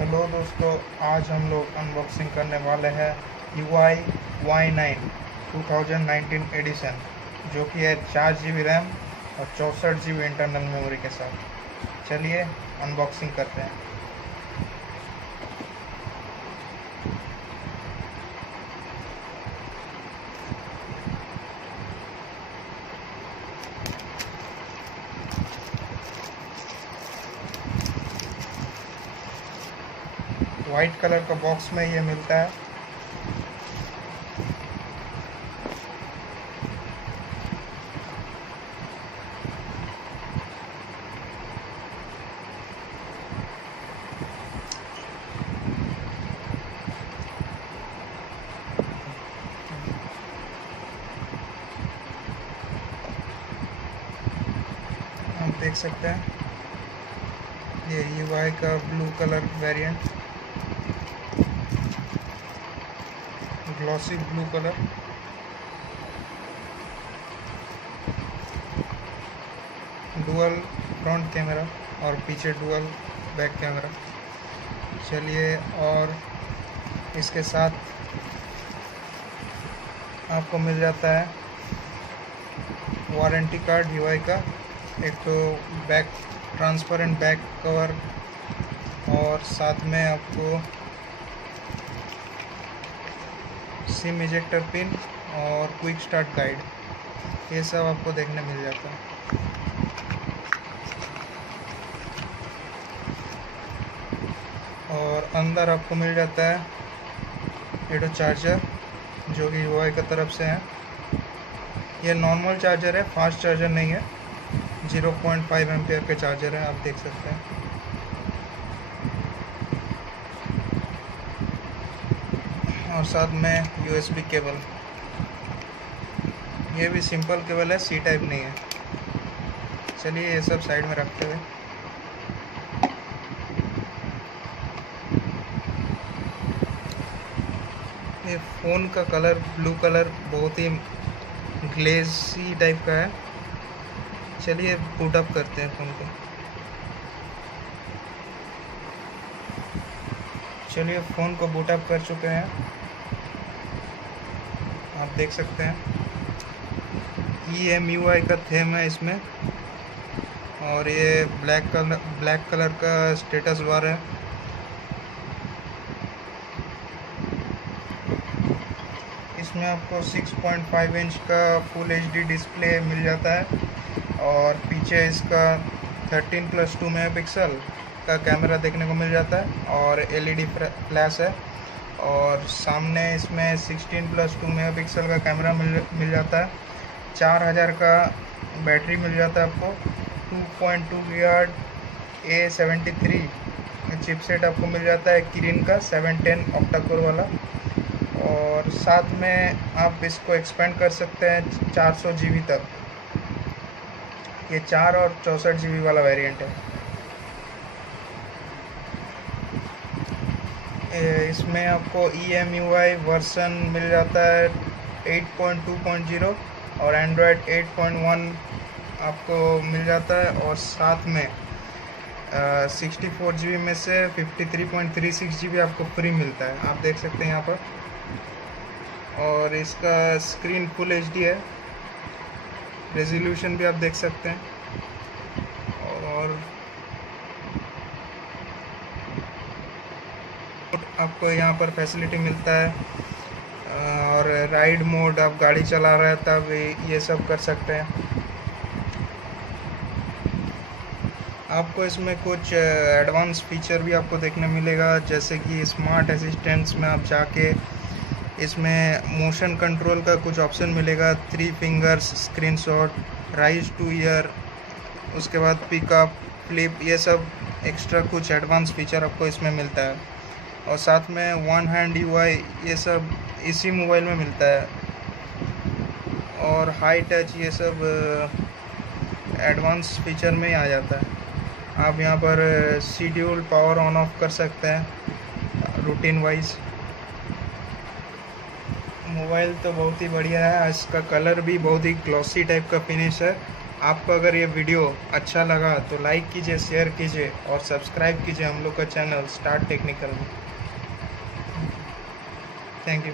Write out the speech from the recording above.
Hello दोस्तों, आज हम लोग अनबॉक्सिंग करने वाले हैं UI Y9 2019 एडिशन, जो कि है 4 GB रैम और 64 GB इंटरनल मेमोरी के साथ। चलिए अनबॉक्सिंग करते हैं। वाइट कलर का बॉक्स में ये मिलता है। आप देख सकते हैं ये UI का blue colour variant, glossy blue colour. Dual front camera और पीछे डुअल बैक कैमरा। चलिए, और इसके साथ आपको मिल जाता है वारंटी कार्ड UI का, एक तो बैक ट्रांसपेरेंट बैक कवर, और साथ में आपको सिम इजेक्टर पिन और क्विक स्टार्ट गाइड, ये सब आपको देखने मिल जाता है। और अंदर आपको मिल जाता है ये चार्जर, जो कि UI की तरफ से है। ये नॉर्मल चार्जर है, फास्ट चार्जर नहीं है। 0.5 एम्पियर के चार्जर है, आप देख सकते हैं। और साथ में USB केबल, ये भी सिंपल केबल है, C टाइप नहीं है। चलिए ये सब साइड में रखते हुए ये फ़ोन का कलर ब्लू कलर बहुत ही ग्लेजी टाइप का है। चलिए बूट अप करते हैं फ़ोन को। चलिए फ़ोन को बूट अप कर चुके हैं, आप देख सकते हैं। EMUI का थीम है इसमें, और ये ब्लैक कलर का स्टेटस बार है। इसमें आपको 6.5 इंच का फुल HD डिस्प्ले मिल जाता है, और पीछे इसका 13+2 मेगापिक्सल का कैमरा देखने को मिल जाता है, और LED फ्लैश है। और सामने इसमें 16+2 मेगापिक्सल का कैमरा मिल जाता है। 4000 का बैटरी मिल जाता है आपको। 2.2 GHz A73 चिपसेट आपको मिल जाता है, किरिन का 710 ऑक्टा कोर वाला। और साथ में आप इसको एक्सपेंड कर सकते हैं 400 GB तक। ये 4 और 64 GB वाला वेरिएंट है। इसमें आपको EMUI वर्सन मिल जाता है 8.2.0 और एंड्रॉयड 8.1 आपको मिल जाता है। और साथ में 64 GB में से 53.36 GB आपको फ्री मिलता है, आप देख सकते हैं यहाँ पर। और इसका स्क्रीन फुल HD है, रेजोल्यूशन भी आप देख सकते हैं। और आपको यहाँ पर फैसिलिटी मिलता है, और राइड मोड, आप गाड़ी चला रहे हैं तब ये सब कर सकते हैं। आपको इसमें कुछ एडवांस फीचर भी आपको देखने मिलेगा, जैसे कि स्मार्ट असिस्टेंट्स में आप जाके इसमें मोशन कंट्रोल का कुछ ऑप्शन मिलेगा। 3 fingers screenshot, rise two year, उसके बाद पिकअप, फ्लिप, ये सब एक्स्ट्रा कुछ एडवांस फीचर आपको इसमें मिलता है। और साथ में 1 हैंड UI, ये सब इसी मोबाइल में मिलता है। और हाई टच, ये सब एडवांस फीचर में ही आ जाता है। आप यहाँ पर शेड्यूल पावर ऑन ऑफ कर सकते हैं रूटीन वाइज। मोबाइल तो बहुत ही बढ़िया है, इसका कलर भी बहुत ही ग्लॉसी टाइप का फिनिश है। आपको अगर ये वीडियो अच्छा लगा तो लाइक कीजिए, शेयर कीजिए और सब्सक्राइब कीजिए हम लोग का चैनल स्टार टेक्निकल में। Thank you.